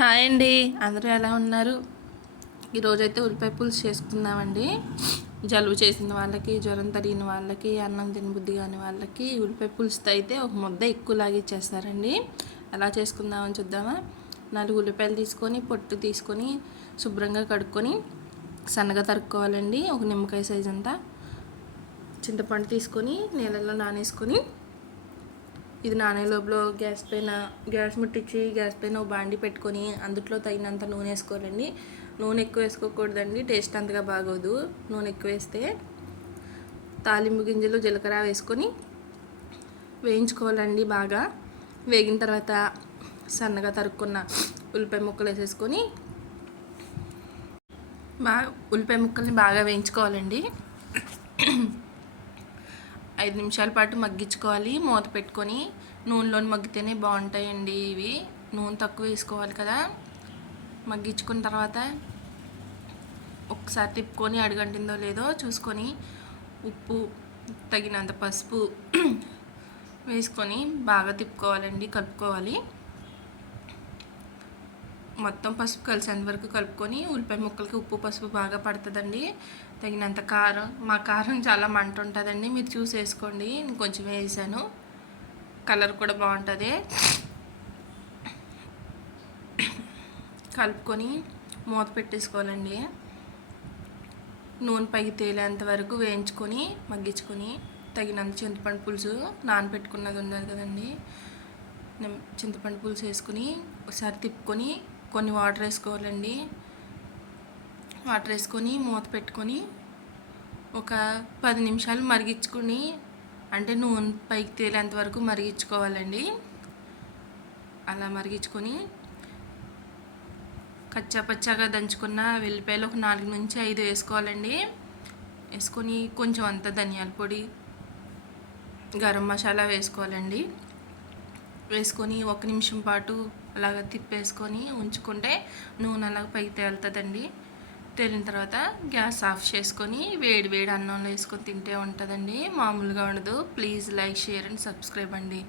Hi అండి. అందరూ ఎలా ఉన్నారు? ఈరోజైతే ఉల్లిపాయ పులుసు చేసుకుందామండి. జలుబు చేసిన వాళ్ళకి జ్వరం తరిగిన వాళ్ళకి అన్నం తినబుద్ధి కాని వాళ్ళకి ఉల్లిపాయ పులుసుతో అయితే ఒక ముద్ద ఎక్కువ లాగిచ్చేస్తారండి ఎలా చేసుకుందామని చూద్దామా? నాలుగు ఉల్లిపాయలు తీసుకొని పొట్టు తీసుకొని శుభ్రంగా కడుక్కొని సన్నగా తరుక్కోవాలండి. ఒక నిమ్మకాయ సైజ్ అంతా. చింతపండు తీసుకొని నీళ్ళల్లో నానేసుకొని ఇది నానే లోపల గ్యాస్ పైన గ్యాస్ ముట్టించి గ్యాస్ పైన ఒక బాండి పెట్టుకొని అందుట్లో తగినంత నూనె వేసుకోవాలండి. నూనె ఎక్కువ వేసుకోకూడదండి టేస్ట్ అంతగా బాగోదు. నూనె ఎక్కువ వేస్తే తాలింపు గింజలు జీలకర్ర వేసుకొని వేయించుకోవాలండి బాగా. వేగిన తర్వాత సన్నగా తరుక్కున్న ఉల్లిపాయ ముక్కలు వేసేసుకొని బాగా ఉల్లిపాయ ముక్కల్ని బాగా వేయించుకోవాలండి. ఐదు నిమిషాల పాటు మగ్గించుకోవాలి. మూత పెట్టుకొని నూనెలోని మగ్గితేనే బాగుంటాయండి ఇవి. నూనె తక్కువ వేసుకోవాలి కదా. మగ్గించుకున్న తర్వాత ఒకసారి తిప్పుకొని అడుగంటిందో లేదో చూసుకొని ఉప్పు తగినంత పసుపు వేసుకొని బాగా తిప్పుకోవాలండి కలుపుకోవాలి. మొత్తం పసుపు కలిసేంత వరకు కలుపుకొని ఉల్లిపాయ ముక్కలకి ఉప్పు పసుపు బాగా పడుతుందండి. తగినంత కారం మా కారం చాలా మంట ఉంటుందండి. మీరు చూసి వేసుకోండి. నేను కొంచెం వేసాను. కలర్ కూడా బాగుంటుంది. కలుపుకొని మూత పెట్టేసుకోవాలండి. నూనె పైకి తేలేంత వరకు వేయించుకొని మగ్గించుకొని తగినంత చింతపండు పులుసు నానబెట్టుకున్నది ఉన్నారు కదండి. చింతపండు పులుసు వేసుకుని ఒకసారి తిప్పుకొని కొన్ని వాటర్ వేసుకోవాలండి. వాటర్ వేసుకొని మూత పెట్టుకొని ఒక పది నిమిషాలు మరిగించుకుని అంటే నూనె పైకి తేలేంత వరకు మరిగించుకోవాలండి. అలా మరిగించుకొని కచ్చా పచ్చాగా దంచుకున్న వెల్లిపాయలు ఒక నాలుగు నుంచి ఐదు వేసుకోవాలండి. వేసుకొని కొంచెం అంత ధనియాల పొడి గరం మసాలా వేసుకోవాలండి. వేసుకొని ఒక నిమిషం పాటు అలాగ తిప్పేసుకొని ఉంచుకుంటే నూనె అలాగ పైకి తేలుతుందండి. తేలిన తర్వాత గ్యాస్ ఆఫ్ చేసుకొని వేడి వేడి అన్నంలో వేసుకొని తింటే ఉంటుందండి. మామూలుగా ఉండదు. Please like share and subscribe అండి.